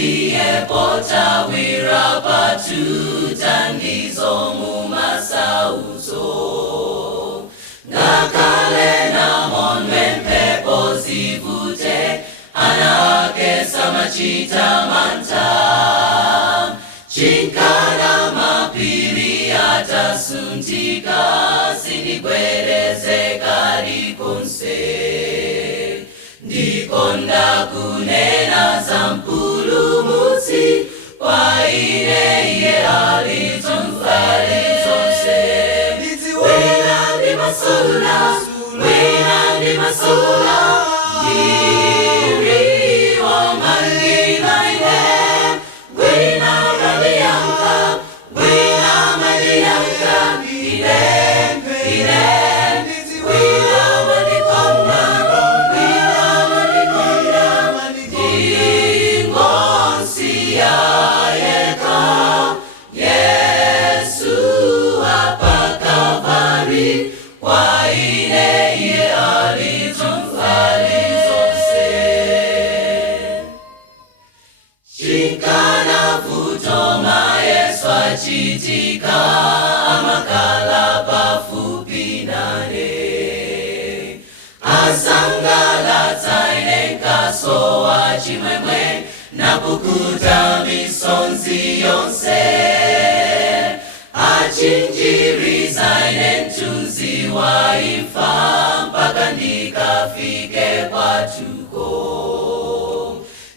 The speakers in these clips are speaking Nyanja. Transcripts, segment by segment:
ndiye potawira patutandizo mumasauzo ngakale namondwe mpepo zivute ana ake samachita manta chinkana mapiri atasuntika sindigwerezeka likonse ndikonda kunena za mpulumutsi kwa ine iye alitumfali zonse wena ndi masula ndiri wamangina ine wena madiyanka ine chinkana futoma Yesu achitika amakala pafupi nane asangalatsa ine nkaso wa chimwemwe napukuta misonzi yonse achinjiriza ine mtunzi wa imfa mpaka ndikafike kwatuko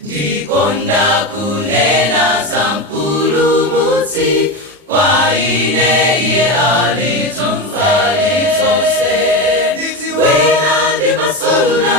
ndikonda kunena za mpulumutsi kwa ine iye alitumfali zonse wena ndi masula